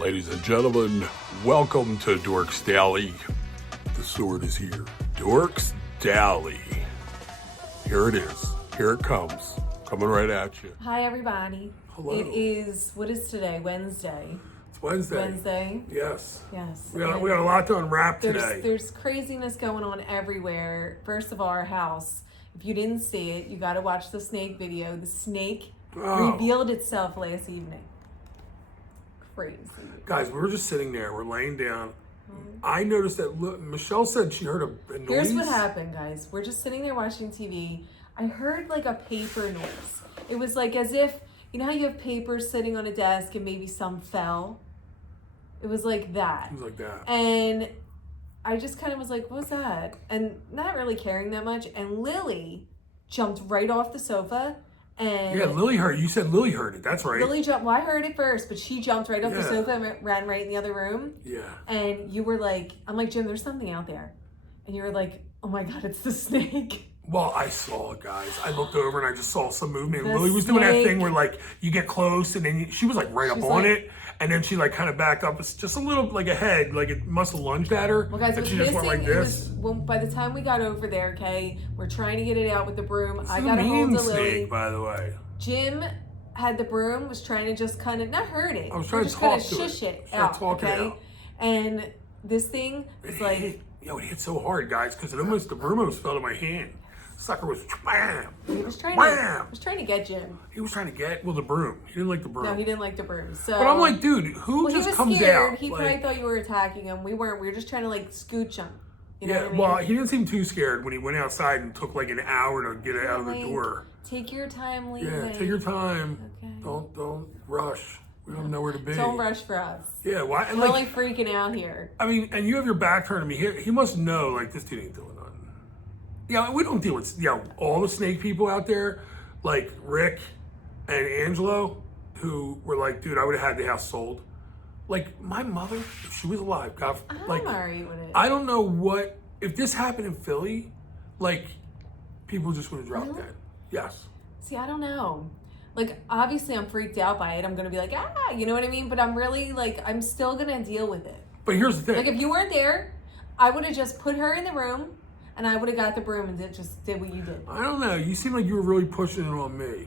Ladies and gentlemen, welcome to Dorks Daily. The sword is here. Dorks Daily. Here it is. Here it comes. Coming right at you. Hi, everybody. Hello. It is, what is today? Wednesday. It's Wednesday. Wednesday? Yes. Yes. We got a lot to unwrap today. There's craziness going on everywhere. First of all, our house. If you didn't see it, you got to watch the snake video. The snake revealed itself last evening. Crazy. Guys, we were just sitting there. We're laying down. I noticed that Michelle said she heard a noise. Here's what happened, guys. We're just sitting there watching TV. I heard like a paper noise. It was like as if, you know how you have papers sitting on a desk and maybe some fell? It was like that. It was like that. And I just kind of was like, what was that? And not really caring that much. And Lily jumped right off the sofa. And yeah, Lily heard it. You said Lily heard it. That's right. Lily jumped. Well, I heard it first, but she jumped right off the sofa and ran right in the other room. Yeah. And you were like, I'm like, Jim, there's something out there. And you were like, oh my God, it's the snake. Well, I saw it, guys. I looked over and I just saw some movement. The Lily was doing that snake. thing where, like, you get close and then she was, like, right up on it. And then she, like, kind of backed up. It's just a little, like, ahead. Like, it must have lunged at her. Well, guys, and it was she just went like this. By the time we got over there, okay, we're trying to get it out with the broom. It's I a got a hold mean of Lily. snake, by the way. Jim had the broom, was trying to just kind of, not hurt it. I was trying to just talk kind of to it. shush it Trying to out, talk it okay? out. And this thing is like... It hit so hard, guys, because the broom almost fell to my hand. Sucker was bam. He was trying to get Jim. He was trying to get, the broom. He didn't like the broom. No, he didn't like the broom. So, but I'm like, dude, who just comes scared. out? He probably thought you were attacking him. We weren't. We were just trying to like scooch him. You know what I mean? Well, he didn't seem too scared when he went outside and took like an hour to get it out of the door. Take your time, Lee. Yeah, take your time. Okay. Don't rush. We don't know where to be. Don't rush for us. Yeah, why? We're only freaking out here. I mean, and you have your back turned to me. He must know, like, this dude ain't doing nothing. Yeah, we don't deal with, all the snake people out there, like Rick and Angelo, who were like, dude, I would have had the house sold. Like, my mother, if she was alive, I'm alright with it. I don't know what, if this happened in Philly, like, people just would have dropped dead. Yes. See, I don't know. Like, obviously I'm freaked out by it. I'm going to be like, you know what I mean? But I'm really, like, I'm still going to deal with it. But here's the thing. Like, if you weren't there, I would have just put her in the room, and I would have got the broom and just did what you did. I don't know. You seem like you were really pushing it on me.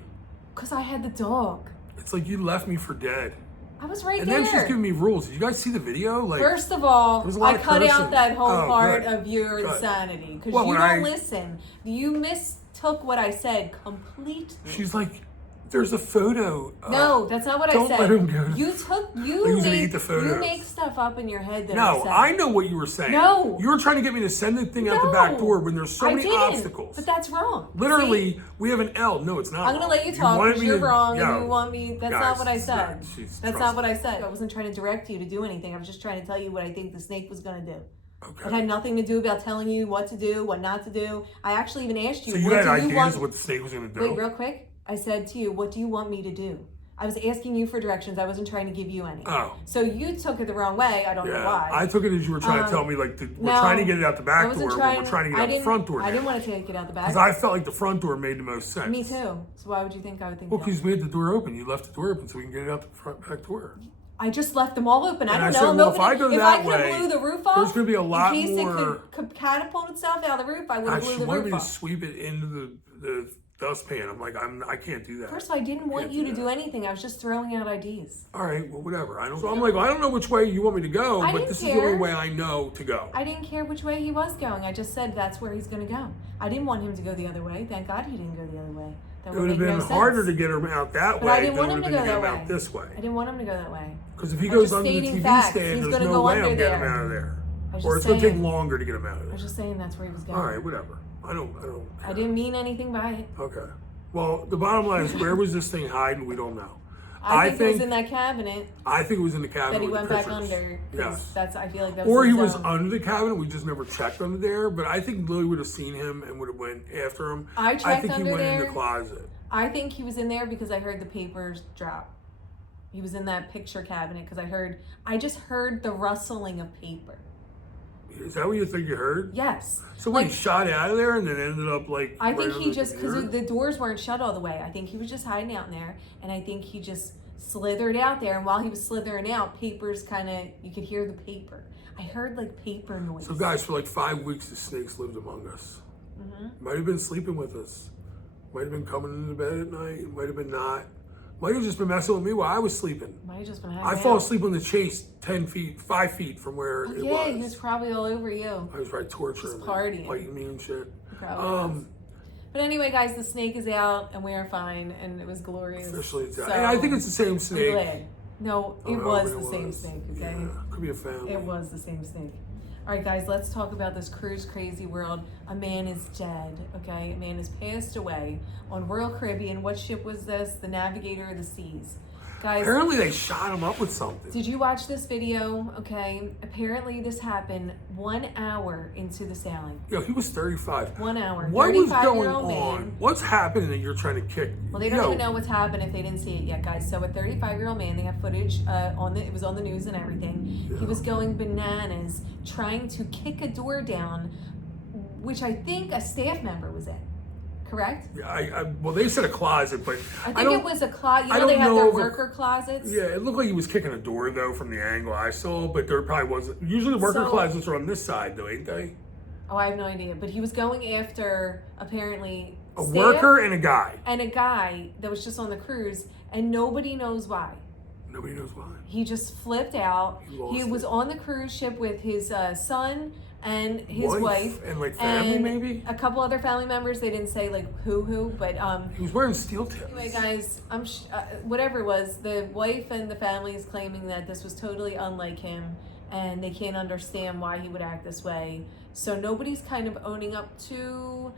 Because I had the dog. It's like you left me for dead. I was right and there. And then she's giving me rules. Did you guys see the video? Like, first of all, I cut out that whole part of your insanity. Because you don't listen. You mistook what I said completely. She's like, there's a photo. No, that's not what I said. Don't let him go. You make stuff up in your head that I said. No, I know what you were saying. No. You were trying to get me to send the thing out the back door when there's so many obstacles. But that's wrong. Literally, we have an L. No, it's not. I'm going to let you talk because you're wrong and you want me. That's not what I said. That's not what I said. I wasn't trying to direct you to do anything. I was just trying to tell you what I think the snake was going to do. Okay. It had nothing to do about telling you what to do, what not to do. I actually even asked you. So you had ideas what the snake was going to do? Wait, real quick. I said to you, what do you want me to do? I was asking you for directions. I wasn't trying to give you any. Oh. So you took it the wrong way. I don't know why. I took it as you were trying to tell me, like, we're trying to get it out the back door, but we're trying to get out the front door. I didn't want to take it out the back. Because I felt like the front door made the most sense. Me too. So why would you think I would think that? Well, because we had the door open. You left the door open so we can get it out the back door. I just left them all open. I don't know. Said, well, if I go that way, if I could blew the roof off, there's going to be a lot in case more. It could catapult itself out of the roof, I would have blew the roof off. She wanted me to sweep it into the dustpan. I'm like, I can't do that. First of all, I didn't want you to do anything. I was just throwing out ideas. All right, well, whatever. So I'm like, I don't know which way you want me to go, but this is the only way I know to go. I didn't care which way he was going. I just said that's where he's going to go. I didn't want him to go the other way. Thank God he didn't go the other way. It would have been harder to get him out that way. I didn't want him to go that way. Out this way. I didn't want him to go that way. Because if he goes under the TV stand, there's no way I'm getting him out of there. Or it's going to take longer to get him out of there. I was just saying that's where he was going. All right, whatever. I don't. I didn't mean anything by it. Okay. Well, the bottom line is, where was this thing hiding? We don't know. I think it was in that cabinet. I think it was in the cabinet. That he went back under. Yes. I feel like that's. Or he was under the cabinet. We just never checked under there. But I think Lily would have seen him and would have went after him. I think he went in the closet. I think he was in there because I heard the papers drop. He was in that picture cabinet because I just heard the rustling of paper. Is that what you think you heard? Yes. So when he shot out of there and then ended up like... I think he just, because the doors weren't shut all the way. I think he was just hiding out in there, and I think he just slithered out there, and while he was slithering out, papers kind of, you could hear the paper. I heard like paper noise. So guys, for like 5 weeks, the snakes lived among us. Might have been sleeping with us. Might have been coming into bed at night. Might have been not. Might have just been messing with me while I was sleeping. Might have just been hanging I fall asleep on the chase 10 feet, 5 feet from where it Yeah, was. he was probably all over you. I was right torturing me, partying. biting me and shit. Probably was. But anyway, guys, the snake is out, and we are fine, and it was glorious. Officially, it's out. So, And I think it's the same I'm snake. glad. No, it was the same snake, okay? Yeah, could be a family. It was the same snake. All right, guys, let's talk about this cruise crazy world. A man is dead, okay? A man has passed away on Royal Caribbean. What ship was this? The Navigator of the Seas. Guys, Apparently they shot him up with something. did you watch this video? Okay, apparently this happened 1 hour into the sailing. Yo, he was 35. 1 hour. What was 35-year-old going on? man. What's happening that you're trying to kick? Well, they don't even know what's happened if they didn't see it yet, guys. So a 35-year-old man, they have footage it was on the news and everything. Yeah. He was going bananas trying to kick a door down, which I think a staff member was in. Correct? Yeah, well, they said a closet, but I think it was a closet. You I know, they don't have know their if it- worker closets. yeah, it looked like he was kicking a door though from the angle I saw, but there probably wasn't. Usually, the worker So- closets are on this side, though, ain't they? Oh, I have no idea. But he was going after apparently A staff worker and a guy. and a guy that was just on the cruise, and nobody knows why. Nobody knows why. He just flipped out. He lost He was it. on the cruise ship with his son and his wife and like family, and maybe. a couple other family members. They didn't say like who, but He was wearing steel tips. anyway, guys, whatever it was, the wife and the family is claiming that this was totally unlike him, and they can't understand why he would act this way. So nobody's kind of owning up to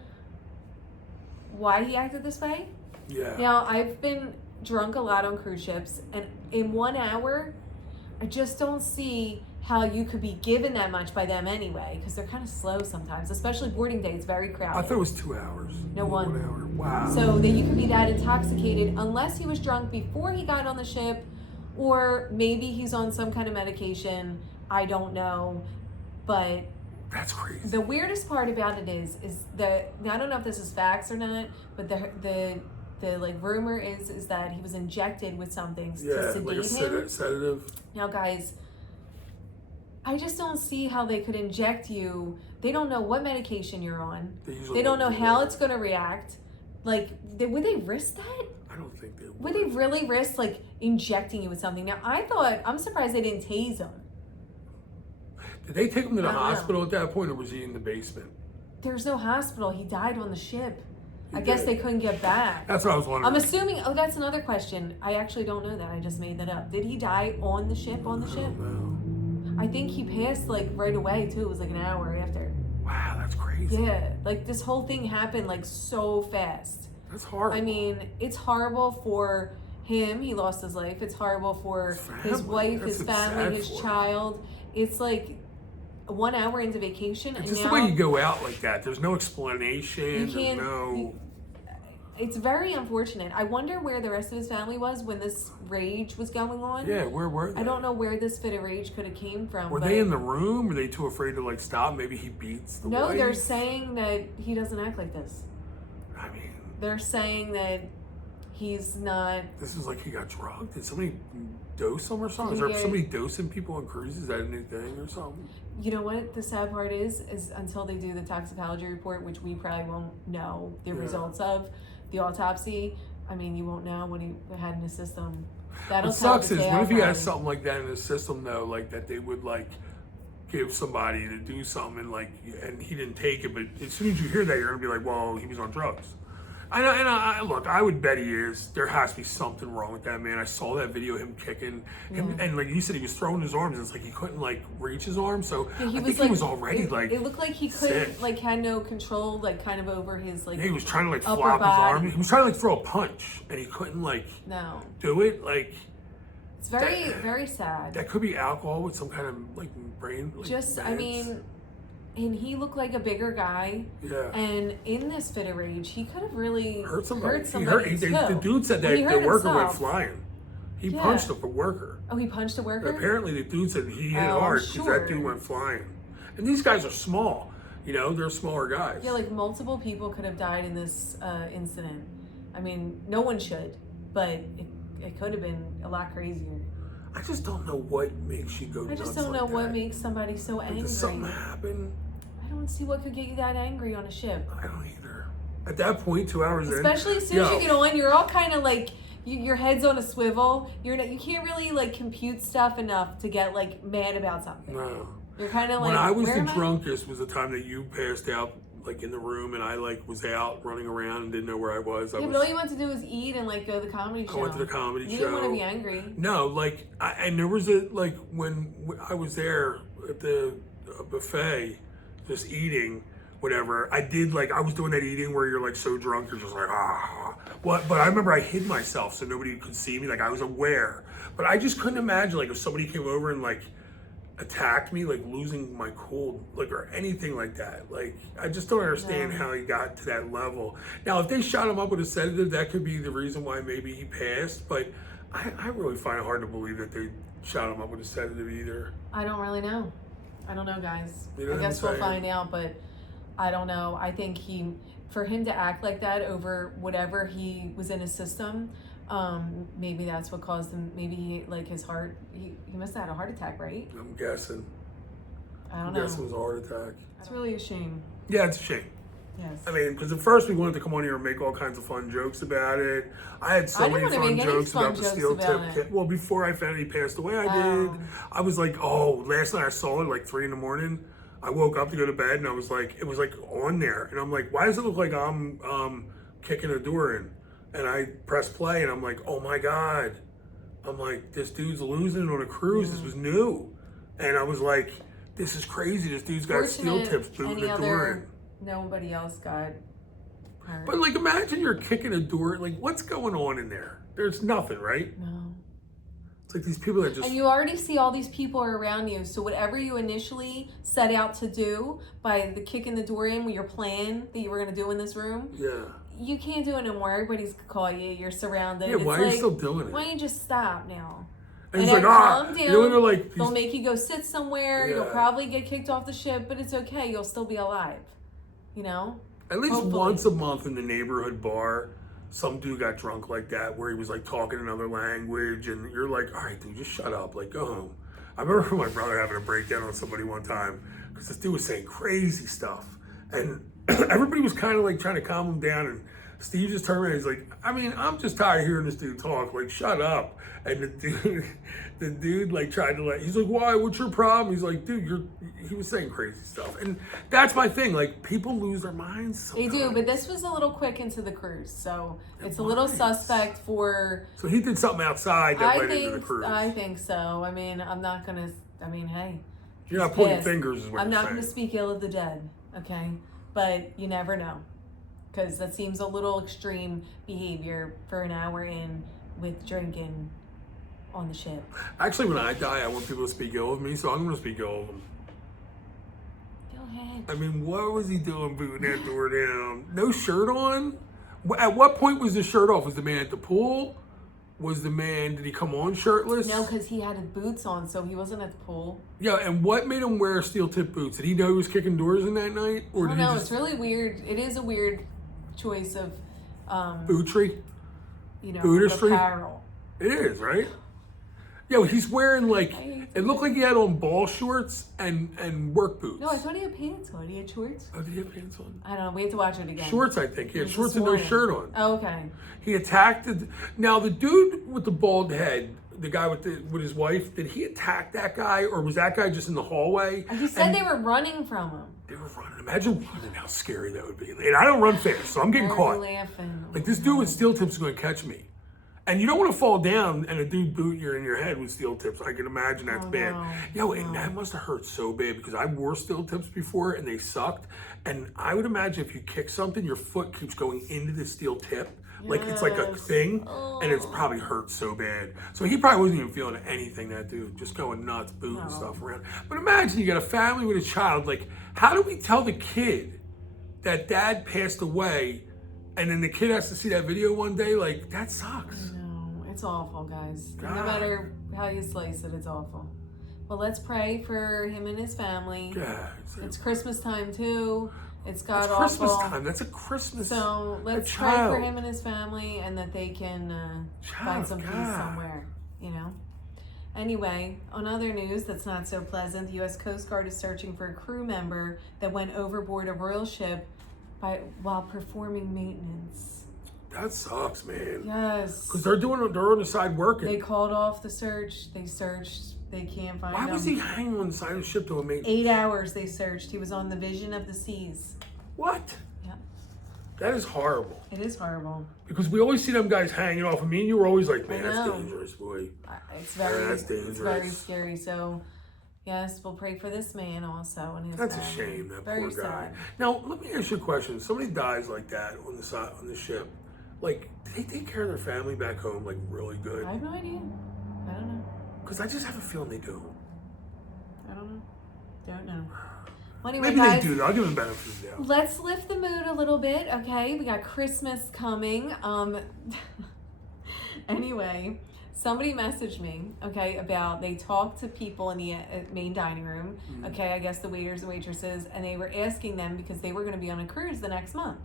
why he acted this way. Yeah. Now, I've been drunk a lot on cruise ships, and in 1 hour, I just don't see how you could be given that much by them anyway, because they're kind of slow sometimes, especially boarding day. It's very crowded. I thought it was 2 hours. No, 1 hour. Wow. So that you could be that intoxicated unless he was drunk before he got on the ship, or maybe he's on some kind of medication. I don't know, but That's crazy. the weirdest part about it is that, now I don't know if this is facts or not, but the like rumor is that he was injected with something to Yeah, sedate like a him. sedative. Now, guys, I just don't see how they could inject you. They don't know what medication you're on. They don't know how it's going to react. Like, would they risk that? I don't think they would. Would they really risk like injecting you with something? Now, I'm surprised they didn't tase him. Did they take him to the I don't know. hospital at that point, or was he in the basement? There's no hospital. He died on the ship. He I guess did. they couldn't get back. That's what I was wondering. I'm assuming. Oh, that's another question. I actually don't know that. I just made that up. Did he die on the ship? On the ship? No. I think he passed like right away too. It was like an hour after. Wow, that's crazy. Yeah, like this whole thing happened like so fast. That's horrible. I mean, it's horrible for him. He lost his life. It's horrible for his Family. wife, That's his what's family, sad his for. child. It's like 1 hour into vacation, and just now the way you go out like that. There's no explanation. You can't- There's no. it's very unfortunate. I wonder where the rest of his family was when this rage was going on. Yeah, where were they? I don't know where this fit of rage could have came from. Were but they in the room? Were they too afraid to like stop? Maybe he beats the No, wife? they're saying that he doesn't act like this. I mean, They're saying that he's not. this is like he got drugged. Did somebody dose him or something? Is Did he there get- somebody dosing people on cruises? Is that a new thing or something? You know what the sad part is until they do the toxicology report, which we probably won't know the Yeah. results of, the autopsy. I mean, you won't know what he had in his system. That'll What tell sucks the is, tale what if he probably. has something like that in his system though, like that they would like give somebody to do something and like, and he didn't take it, but as soon as you hear that, you're gonna be like, well, he was on drugs. I look, I would bet he is. There has to be something wrong with that man. I saw that video of him kicking, and like you said, he was throwing his arms. It's like he couldn't like reach his arms, so Yeah, I think he was already like. It looked like he couldn't, sick. like, had no control, like, kind of over his, like. Yeah, he was trying to like upper flop his arm. body. He was trying to like throw a punch, and he couldn't like No, do it. Like it's very, very sad. that could be alcohol with some kind of like brain. Like, Just, I meds. mean, and he looked like a bigger guy, yeah. and in this fit of rage, he could have really Hurt somebody. somebody too. The dude said Well, that he the hurt worker went himself. flying. He Yeah. punched the worker. Oh, he punched a worker? Apparently, the dude said he hit Oh, I'm hard because sure. that dude went flying. And these guys are small. You know, they're smaller guys. Yeah, like multiple people could have died in this incident. I mean, no one should, but it could have been a lot crazier. I just don't know what makes you go. I just don't know what makes somebody so angry. Does something happen? I don't see what could get you that angry on a ship. I don't either. At that point, 2 hours Especially as soon as you get on, you're all kind of like your head's on a swivel. You can't really like compute stuff enough to get like mad about something. No. You're kind of like. When I was the drunkest was the time that you passed out like in the room, and I like was out running around and didn't know where I was. But all you wanted to do was eat and like go to the comedy show. I went to the comedy show. You didn't want to be angry. No, like, and there was when I was there at the buffet, just eating, whatever. I was doing that eating where you're like so drunk, you're just like, what? But I remember I hid myself so nobody could see me. Like I was aware, but I just couldn't imagine like if somebody came over and like attacked me, like losing my cool, like, or anything like that. Like, I just don't understand how he got to that level. Now, if they shot him up with a sedative, that could be the reason why maybe he passed, but I really find it hard to believe that they shot him up with a sedative either. I don't really know. I don't know, guys. You know I guess we'll find out, but I don't know. I think for him to act like that over whatever he was in his system, maybe that's what caused him. Maybe like his heart. He must have had a heart attack, right? I'm guessing. I don't know. I guess it was a heart attack. It's really a shame. Yeah, it's a shame. Yes. I mean, because at first we wanted to come on here and make all kinds of fun jokes about it. I had so many fun jokes about the steel tip. Well, before I found he passed away, I did. I was like, last night I saw it like 3 a.m. I woke up to go to bed and I was like, it was like on there. And I'm like, why does it look like I'm kicking a door in? And I press play and I'm like, oh my God. I'm like, this dude's losing it on a cruise. This was new. And I was like, this is crazy. This dude's got steel tips booting the door in. Nobody else got hurt. But like, imagine you're kicking a door. Like, what's going on in there? There's nothing, right? No. It's like these people that just... And you already see all these people are around you. So whatever you initially set out to do by the kicking the door in with your plan that you were going to do in this room. Yeah. You can't do it anymore. Everybody's call you. You're surrounded. Yeah, why are you still doing it? Why don't you just stop now? And he's like, calm down. You know, they're like... They'll make you go sit somewhere. Yeah. You'll probably get kicked off the ship, but it's okay. You'll still be alive. You know? At least once a month in the neighborhood bar, some dude got drunk like that where he was like talking another language and you're like, all right, dude, just shut up. Like, go home. I remember my brother having a breakdown on somebody one time because this dude was saying crazy stuff. And everybody was kind of like trying to calm him down. And Steve just turned around and he's like, I mean, I'm just tired of hearing this dude talk. Like, shut up. And the dude like tried to he's like, why? What's your problem? He's like, dude, he was saying crazy stuff. And that's my thing. Like, people lose their minds sometimes. They do, but this was a little quick into the cruise. So it's a little suspect for... So he did something outside that led into the cruise. I think so. I mean, I'm not going to... I mean, hey. You're not pointing fingers is what I'm you're not going to speak ill of the dead, okay? But you never know. Because that seems a little extreme behavior for an hour in with drinking on the ship. Actually, when I die, I want people to speak ill of me, so I'm going to speak ill of them. Go ahead. I mean, what was he doing booting that door down? No shirt on? At what point was the shirt off? Was the man at the pool? Did he come on shirtless? No, because he had his boots on, so he wasn't at the pool. Yeah, and what made him wear steel tip boots? Did he know he was kicking doors in that night? Or I don't know, it's really weird. It is a weird choice of... Bootry? You know, Bootistry? apparel. It is, right? Yeah, well, he's wearing it looked like he had on ball shorts and work boots. No, I thought he had pants on. He had shorts. Oh, did he have pants on? I don't know. We have to watch it again. Shorts, I think. He had shorts and no shirt on. Oh, okay. He attacked now the dude with the bald head, the guy with his wife. Did he attack that guy, or was that guy just in the hallway? He said they were running from him. They were running. Imagine running. How scary that would be. And I don't run fast, so I'm getting caught. Laughing. Like this dude with steel tips is going to catch me. And you don't want to fall down and a dude boot you in your head with steel tips. I can imagine that's bad. And that must have hurt so bad because I wore steel tips before and they sucked. And I would imagine if you kick something, your foot keeps going into the steel tip. Like it's like a thing, and it's probably hurt so bad. So he probably wasn't even feeling anything, that dude, just going nuts, booting stuff around. But imagine you got a family with a child. Like, how do we tell the kid that dad passed away, and then the kid has to see that video one day? Like, that sucks. No, it's awful, guys. God. No matter how you slice it, it's awful. Well, let's pray for him and his family. Yeah, it's Christmas time too. It's god It's awful. Christmas time. That's a Christmas. So let's pray for him and his family, and that they can find some peace somewhere. You know. Anyway, on other news that's not so pleasant, the U.S. Coast Guard is searching for a crew member that went overboard a royal ship while performing maintenance. That sucks, man. Yes. Because they're on the side working. They called off the search. They searched. They can't find him. Why was he hanging on the side of the ship doing maintenance? 8 hours they searched. He was on the Vision of the Seas. What? Yeah. That is horrible. It is horrible. Because we always see them guys hanging off. I mean, you were always like, man, that's know. dangerous, boy. It's very, that's dangerous. It's very scary. So, yes, we'll pray for this man also and his That's family. a shame, that very poor guy. sad. Now, let me ask you a question. Somebody dies like that on the ship. Like, do they take care of their family back home, like, really good? I have no idea. I don't know. Because I just have a feeling they do. I don't know. Don't know. Well, anyway, Maybe guys, they do. I'll give them benefit of the doubt. let's lift the mood a little bit, okay? We got Christmas coming. Anyway, somebody messaged me, okay, about they talked to people in the main dining room, okay, I guess the waiters and waitresses, and they were asking them, because they were going to be on a cruise the next month,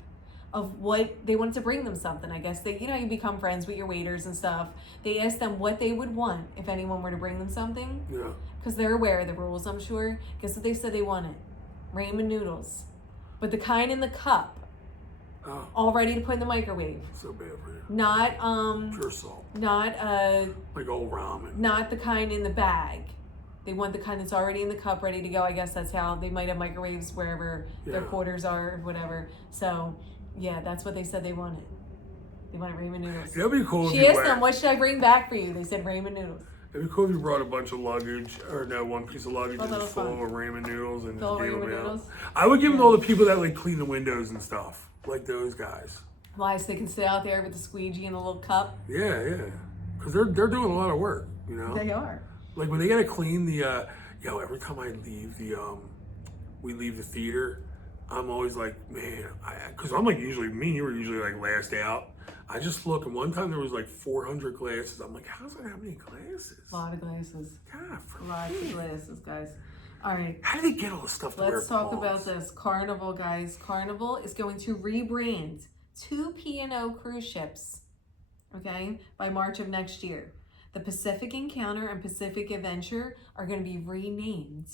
of what they wanted to bring them something. I guess they, you become friends with your waiters and stuff. They asked them what they would want if anyone were to bring them something. Yeah. Because they're aware of the rules, I'm sure. Guess what they said they wanted? Ramen noodles. But the kind in the cup. Oh. All ready to put in the microwave. So bad for you. Not Pure salt. Not like old ramen. Not the kind in the bag. They want the kind that's already in the cup, ready to go. I guess that's how they might have microwaves wherever their quarters are or whatever. So yeah, that's what they said they wanted. They wanted ramen noodles. That'd be cool. She asked them, "What should I bring back for you?" They said ramen noodles. It'd be cool if you brought a bunch of luggage, or no, one piece of luggage and was full fun. of ramen noodles and Full just gave ramen them out. noodles? I would give them to all the people that like clean the windows and stuff, like those guys. Why? So they can sit out there with the squeegee and a little cup. Yeah, yeah, because they're doing a lot of work, They are. Like when they gotta clean the, every time I leave we leave the theater, I'm always like, man, because I'm like usually, me and you were usually like last out. I just look, and one time there was like 400 glasses. I'm like, how's that that many glasses? A lot of glasses. God, Lots of glasses, guys. All right. how do they get all this stuff to wear? Let's talk about this. Carnival, guys. Carnival is going to rebrand 2 P&O cruise ships, okay, by March of next year. The Pacific Encounter and Pacific Adventure are going to be renamed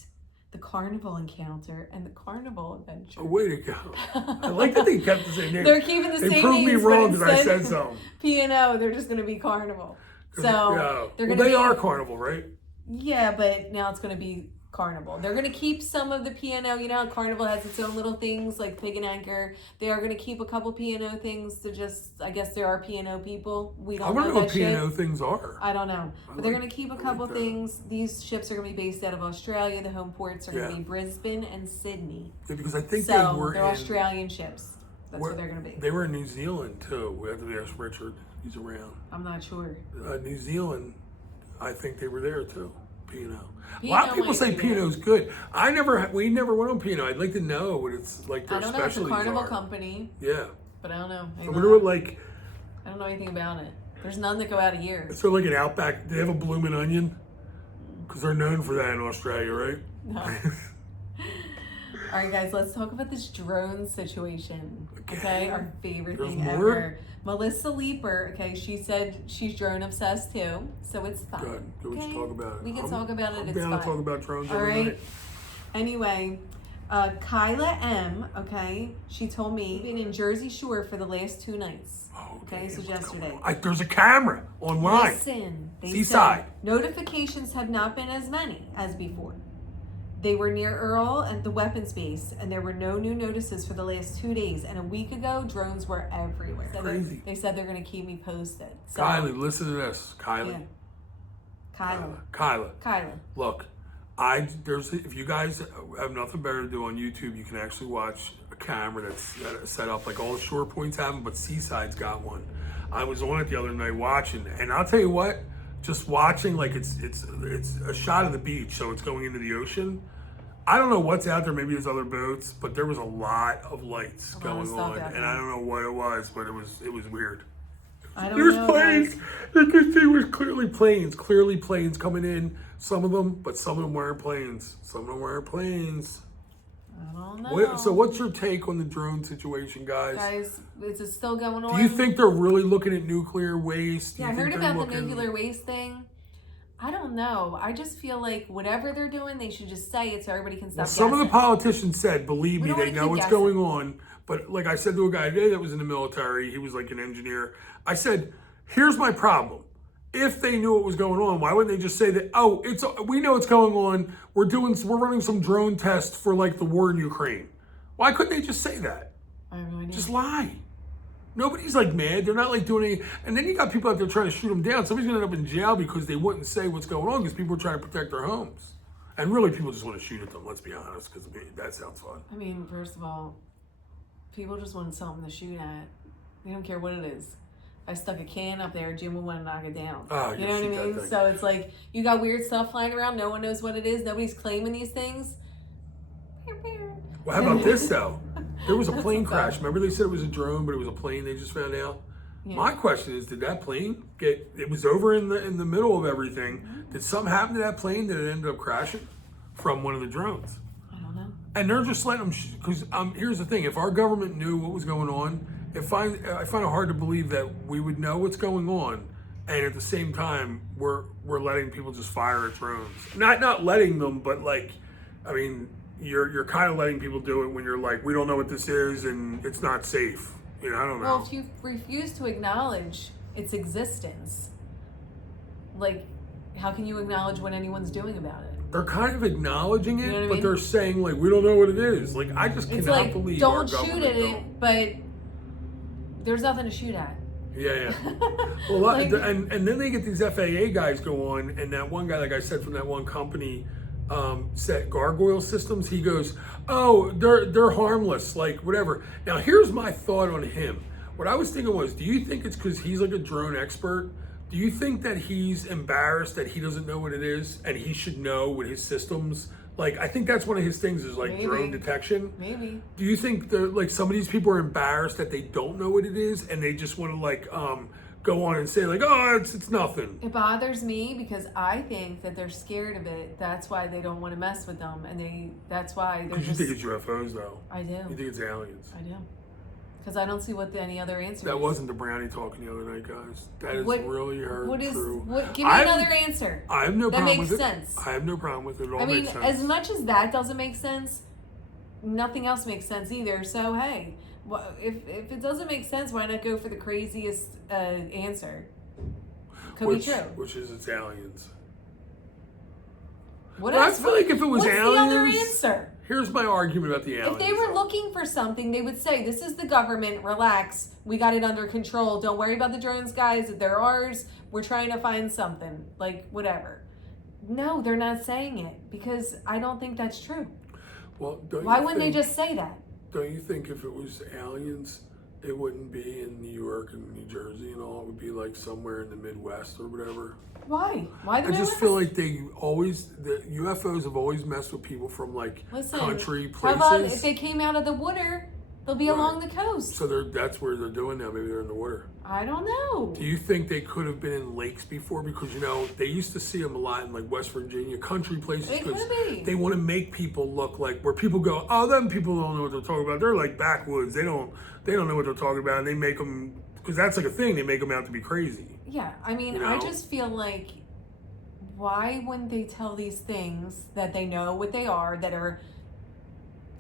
the Carnival Encounter and the Carnival Adventure. Oh, way to go. I like that they kept the same name. They're keeping the They same proved names, me wrong but because I instead said something. P&O, they're just going to be Carnival. So they're going to they be, are Carnival, right? Yeah, but now it's going to be Carnival. They're going to keep some of the P&O. You know how Carnival has its own little things like Pig and Anchor. They are going to keep a couple P&O things to just, I guess there are P&O people. We don't I know wonder what that shit. P&O things are. I don't know. But they're like- going to keep a I couple like that. things. These ships are going to be based out of Australia. The home ports are going to Yeah. be Brisbane and Sydney. Yeah, because I think So they were they're in, Australian ships. That's where- what they're going to be. They were in New Zealand too. We had to ask Richard. He's around. I'm not sure. New Zealand, I think they were there too. P&O. A P&O lot of people might say be there. P&O's good. We never went on P&O. I'd like to know what it's like. Their I don't know. It's a specialties Carnival are. company, Yeah. but I don't know. I wonder what like. I don't know anything about it. There's none that go out of here. Is there like an Outback? Do they have a Bloomin' Onion? Because they're known for that in Australia, right? No. All right, guys, let's talk about this drone situation. Okay, our favorite There's thing more? ever. Melissa Leeper, okay, she said she's drone obsessed too, so it's fine. Good. Good. We Okay? can talk about it. We can talk about it. I'm It's down fine. to talk about drones All every right. night. Anyway, Kyla M, okay, she told me been in Jersey Shore for the last 2 nights. Oh, Okay, so damn, what's going yesterday. on? There's a camera online. Listen, they Seaside. said notifications have not been as many as before. They were near Earl at the weapons base, and there were no new notices for the last 2 days. And a week ago, drones were everywhere. So Crazy. They said they're going to keep me posted. So, Kylie, listen to this. Kylie. Yeah. Kyla. Look, if you guys have nothing better to do on YouTube, you can actually watch a camera that's set up like all the shore points have them, but Seaside's got one. I was on it the other night watching, and I'll tell you what, just watching like it's a shot of the beach, so it's going into the ocean. I don't know what's out there. Maybe there's other boats, but there was a lot of lights going on, and I don't know what it was, but it was weird. I don't There's know, planes. guys. You could see it was clearly planes coming in. Some of them, but some of them weren't planes. Some of them weren't planes. I don't know. So what's your take on the drone situation, guys? Guys, is it still going on? Do you think they're really looking at nuclear waste? Yeah, I heard about the nuclear waste thing. I don't know. I just feel like whatever they're doing, they should just say it so everybody can stop guessing. Some of the politicians said, believe me, they know what's guessing. going on. But like I said to a guy today that was in the military, he was like an engineer. I said, here's my problem. If they knew what was going on, why wouldn't they just say that, oh, we know what's going on. We're running some drone tests for like the war in Ukraine. Why couldn't they just say that? I have no idea. Just lie. Nobody's like mad. They're not like doing any. And then you got people out there trying to shoot them down. Somebody's going to end up in jail because they wouldn't say what's going on because people are trying to protect their homes. And really, people just want to shoot at them, let's be honest, because that sounds fun. I mean, first of all, people just want something to shoot at. They don't care what it is. I stuck a can up there, Jim would want to knock it down. Oh, you know what I mean? So it's like, you got weird stuff flying around. No one knows what it is. Nobody's claiming these things. Well, how about this, though? There was a plane crash. Remember they said it was a drone, but it was a plane they just found out? Yeah. My question is, did that plane it was over in the middle of everything. Mm-hmm. Did something happen to that plane that it ended up crashing from one of the drones? I don't know. And they're just letting them, because here's the thing. If our government knew what was going on, I find it hard to believe that we would know what's going on, and at the same time, we're letting people just fire at drones. Not letting them, but like, I mean, you're kind of letting people do it when you're like, we don't know what this is, and it's not safe. You know, I don't know. Well, if you refuse to acknowledge its existence, like, how can you acknowledge what anyone's doing about it? They're kind of acknowledging it, you know what I but mean? they're saying like, we don't know what it is. Like, I just cannot believe our don't shoot at it, but there's nothing to shoot at. Yeah. Well, like, and then they get these FAA guys go on, and that one guy, like I said, from that one company, set gargoyle systems. He goes, oh, they're harmless, like whatever. Now, here's my thought on him. What I was thinking was, do you think it's because he's like a drone expert? Do you think that he's embarrassed that he doesn't know what it is, and he should know what his systems? Like, I think that's one of his things is like drone detection. Maybe. Do you think like some of these people are embarrassed that they don't know what it is and they just want to like go on and say like, oh, it's nothing? It bothers me because I think that they're scared of it. That's why they don't want to mess with them, and that's why they're. Because you think it's UFOs though. I do. You think it's aliens. I do. Because I don't see what any other answer that is. wasn't the brownie talking the other night, guys. That is really true. Give me another answer. I have no problem with it. That makes sense. I have no problem with it. It all makes sense. As much as that doesn't make sense, nothing else makes sense either. So, hey, if it doesn't make sense, why not go for the craziest answer? Could be true. Which is it's aliens. What else? I feel like if it was aliens... What's the other answer? Here's my argument about the aliens. If they were looking for something, they would say, this is the government, relax, we got it under control, don't worry about the drones, guys, they're ours, we're trying to find something, like, whatever. No, they're not saying it, because I don't think that's true. Well, why wouldn't they just say that? Don't you think if it was aliens, it wouldn't be in New York and New Jersey and all, it would be like somewhere in the Midwest or whatever? Why? Why the Midwest? I just feel like the UFOs have always messed with people from like country places. How about if they came out of the water, they'll be along the coast. So that's where they're doing now. Maybe they're in the water. I don't know. Do you think they could have been in lakes before? Because, you know, they used to see them a lot in like West Virginia, country places. It could be. They want to make people look like where people go, oh, them people don't know what they're talking about. They're like backwoods. They don't know what they're talking about. And they make them, because that's like a thing, they make them out to be crazy. Yeah, I mean, you know? I just feel like, why wouldn't they tell these things that they know what they are, that are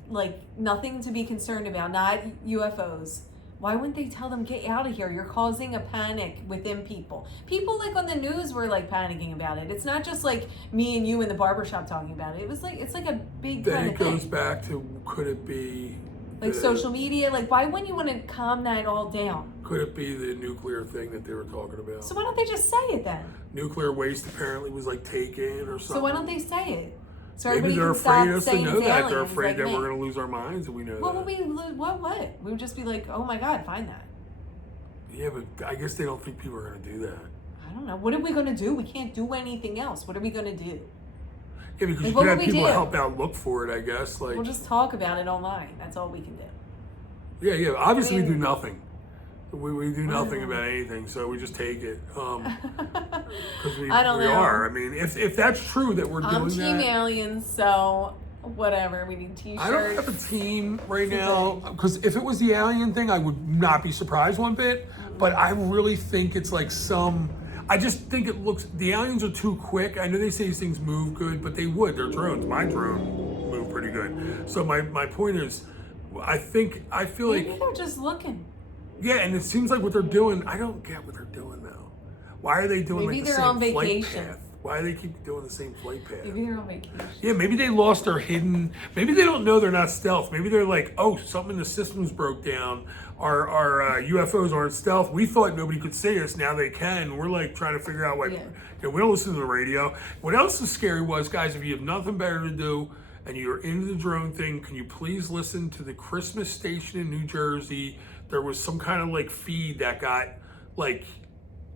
like nothing to be concerned about, not UFOs? Why wouldn't they tell them, get out of here? You're causing a panic within people. People like on the news were like panicking about it. It's not just like me and you in the barbershop talking about it. It was like, it's like a big kind of thing. Then it goes back to, could it be like social media? Like, why wouldn't you want to calm that all down? Could it be the nuclear thing that they were talking about? So why don't they just say it then? Nuclear waste apparently was like taken or something. So why don't they say it? So maybe they're afraid of us to know that. Aliens, they're afraid like that we're going to lose our minds, and we know that. What would we lose? What? We would just be like, oh my God, find that. Yeah, but I guess they don't think people are going to do that. I don't know. What are we going to do? We can't do anything else. What are we going to do? Yeah, because like, you can have people help out look for it, I guess. Like, we'll just talk about it online. That's all we can do. Yeah. Obviously, we do nothing. We do nothing about anything, so we just take it. Because we are. I mean, if that's true that we're doing that. I'm Team Aliens, so Whatever. We need t-shirts. I don't have a team right now because if it was the alien thing, I would not be surprised one bit. But I really think it's like I just think it looks. The aliens are too quick. I know they say these things move good, but they would. They're drones. My drone moved pretty good. So my point is, I feel like maybe they're just looking. Yeah, and it seems like what they're doing. I don't get what they're doing though. Why are they doing Maybe like the they're on same flight vacation. path? Why do they keep doing the same flight path? Maybe they're on vacation. Yeah, maybe they lost their hidden. Maybe they don't know they're not stealth. Maybe they're like, oh, something in the systems broke down. Our UFOs aren't stealth. We thought nobody could see us. Now they can. We're like trying to figure out what. Yeah. We don't listen to the radio. What else is scary was, guys, if you have nothing better to do and you're into the drone thing, can you please listen to the Christmas station in New Jersey? There was some kind of like feed that got like.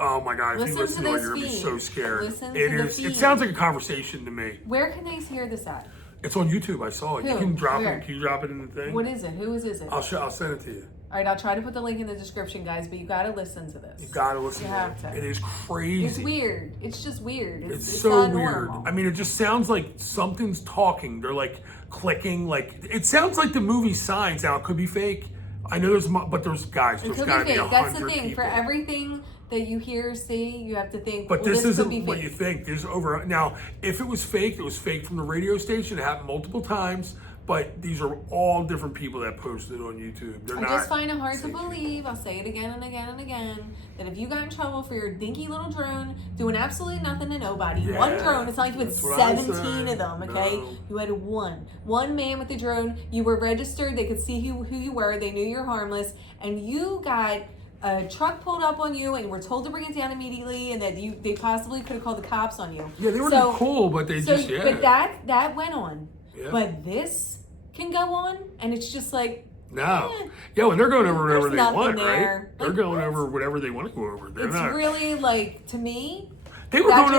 Oh my God! If you listen to it, you're gonna be so scared. It sounds like a conversation to me. Where can they hear this at? It's on YouTube. I saw it. Who? You can drop Where? it. Can you drop it in the thing? What is it? Who is it? I'll send it to you. All right, I'll try to put the link in the description, guys. But you gotta listen to this. You gotta listen. You have to. It is crazy. It's weird. It's just weird. It's so not weird. normal. I mean, it just sounds like something's talking. They're like clicking. Like it sounds like the movie Signs. Now it could be fake. I know but there's guys. There's gotta be 100 That's the thing. people. For everything that you hear, see, you have to think. But well, this could isn't be what fake. you think. There's over now. If it was fake from the radio station. It happened multiple times. But these are all different people that posted on YouTube. I just find it hard to believe, I'll say it again and again and again, that if you got in trouble for your dinky little drone doing absolutely nothing to nobody, one drone, it's not like you had 17 of them, okay? No. You had one man with the drone, you were registered, they could see who you were, they knew you're harmless, and you got a truck pulled up on you and were told to bring it down immediately, and that they possibly could have called the cops on you. Yeah, they were cool, but But that went on. Yeah. But this can go on, and it's just like and they're going over whatever they want, there. Right? They're going over whatever they want to go over. It's really like, to me, they were going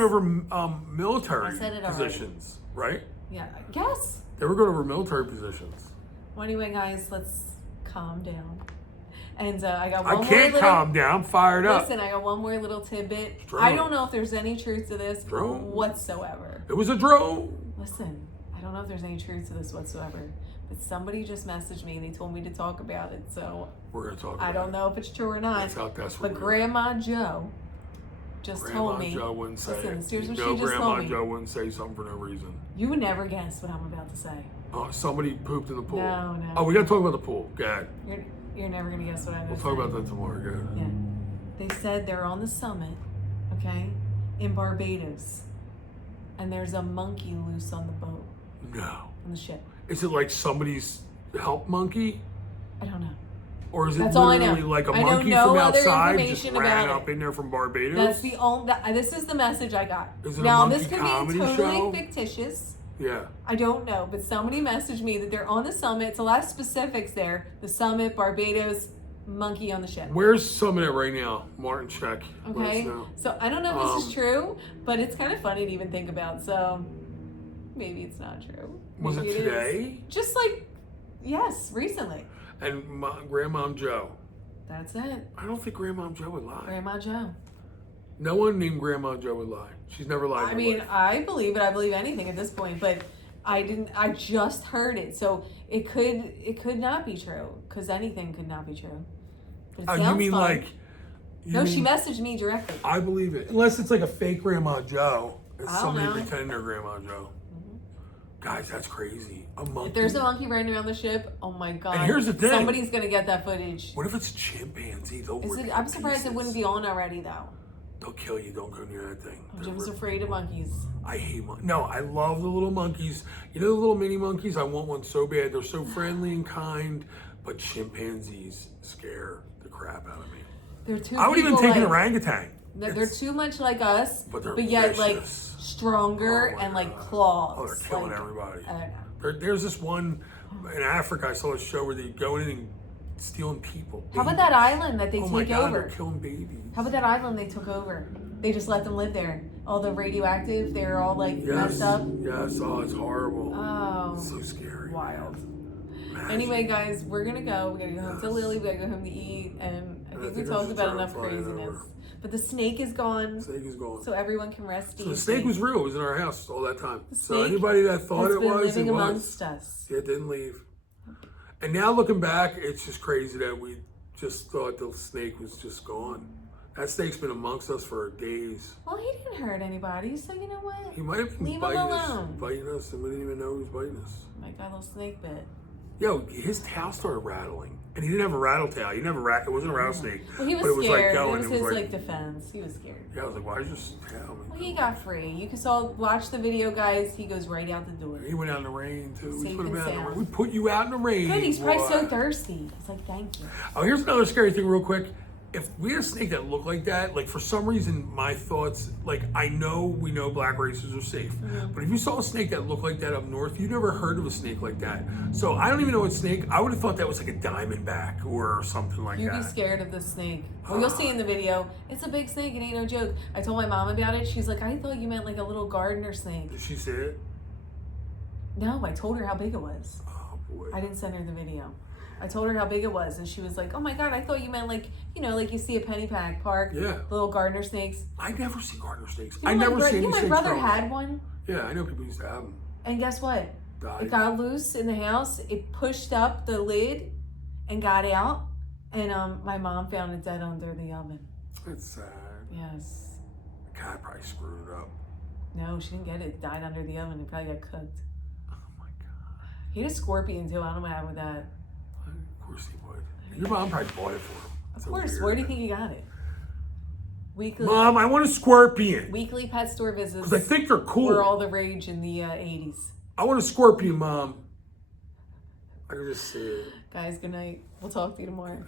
over military positions, right? Yeah, I guess they were going over military positions. Well, anyway, guys, let's calm down. And I got one more. I can't calm down. I'm fired up. Listen, I got one more little tidbit. I don't know if there's any truth to this whatsoever. It was a drone. Listen, I don't know if there's any truth to this whatsoever. But somebody just messaged me and they told me to talk about it. So we're gonna talk about I don't know if it's true or not. That's how desperate. But Grandma Joe just told me. Grandma Joe wouldn't say it. Listen, here's what she just Grandma told me. Joe wouldn't say something for no reason. You would never guess what I'm about to say. Somebody pooped in the pool. No. Oh, we gotta talk about the pool. Go ahead. You're never gonna guess what I'm gonna say. We'll talk about that tomorrow. Go ahead. Yeah. They said they're on the summit, okay, in Barbados, and there's a monkey loose on the boat. No. On the ship. Is it like somebody's help monkey? I don't know. Or is it That's literally like a monkey from outside just ran up in there from Barbados? That's the only. This is the message I got. Is it now a this monkey could be totally show? fictitious. Yeah. I don't know, but somebody messaged me that they're on the summit. It's a lot of specifics there. The summit, Barbados, monkey on the ship. Where's Summit at right now? Martin, check. Okay. So I don't know if this is true, but it's kind of funny to even think about. So maybe it's not true. Was it today? Just like, yes, recently. And Grandmom Joe. That's it. I don't think Grandmom Joe would lie. Grandma Joe. No one named Grandma Joe would lie. She's never lied. I mean, I believe it. I believe anything at this point, but I didn't. I just heard it, so it could not be true because anything could not be true. But it sounds you mean fun. like? She messaged me directly. I believe it, unless it's like a fake Grandma Joe. It's I don't somebody know. pretending they're Grandma Joe. Guys, that's crazy. A monkey. If there's a monkey running around the ship, oh my God. And here's the thing. Somebody's going to get that footage. What if it's a chimpanzee? I'm surprised it wouldn't be on already, though. They'll kill you. Don't go near that thing. Jim's afraid of monkeys. I hate monkeys. No, I love the little monkeys. You know the little mini monkeys? I want one so bad. They're so friendly and kind. But chimpanzees scare the crap out of me. They're too. I would even take an orangutan. They're too much like us, but yet like stronger and like claws. Oh, they're killing everybody. I don't know. There's this one in Africa. I saw a show where they go in and stealing people. How about that island that they take my God, over? They're killing babies. How about that island they took over? They just let them live there. All the radioactive, they're all like messed up. Yes, oh, it's horrible. Oh, it's so scary. Wild. Imagine. Anyway, guys, we're gonna go. We gotta go home to Lily. We gotta go home to eat, and I think we talked about enough craziness. But the snake is gone. Snake is gone. So everyone can rest easy. So the snake was real. It was in our house all that time. The So anybody that thought it was, living it was. amongst us. Yeah, it didn't leave. And now looking back, it's just crazy that we just thought the snake was just gone. That snake's been amongst us for days. Well, he didn't hurt anybody, so you know what? He might have been Leave biting him us, alone. and we didn't even know he was biting us. My God, little snake bit. Yo, his tail started rattling, and he didn't have a rattle tail. He never it wasn't a rattlesnake. Well, he was but it was scared. like going. It was his like defense. He was scared. Yeah, I was like, why is your tail? Well, he got free. You can all watch the video, guys. He goes right out the door. He went out in the rain too. Safe We put him and out in the sound. rain. We put you out in the rain. Good, he's probably so boy. thirsty. He's like, thank you. Oh, here's another scary thing, real quick. If we had a snake that looked like that, like for some reason, my thoughts, like we know black racers are safe, but if you saw a snake that looked like that up north, you never heard of a snake like that. So I don't even know what snake. I would have thought that was like a diamondback or something like You'd that. be scared of the snake. Well, you'll see in the video. It's a big snake. It ain't no joke. I told my mom about it. She's like, I thought you meant like a little gardener snake. Did she say it? No, I told her how big it was. Oh boy. I didn't send her the video. I told her how big it was, and she was like, "Oh my God, I thought you meant like like you see a penny pack park, Yeah. little gardener snakes." I never see gardener snakes. You know I never see any my snakes brother growing up. had one, Yeah, I know people used to have them. and guess what? Died. It got loose in the house. It pushed up the lid and got out, and my mom found it dead under the oven. It's sad. Yes. The cat probably screwed it up. No, she didn't get it. It died under the oven. It probably got cooked. Oh my God. He had a scorpion too. I don't know what happened with that. Of course he would. Your mom probably bought it for him. Of So course. weird. Where do you think he got it? Weekly. Mom, I want a scorpion. Weekly pet store visits. Because I think they're cool. Were all the rage in the 80s. I want a scorpion, Mom. I can just see it. Guys, good night. We'll talk to you tomorrow.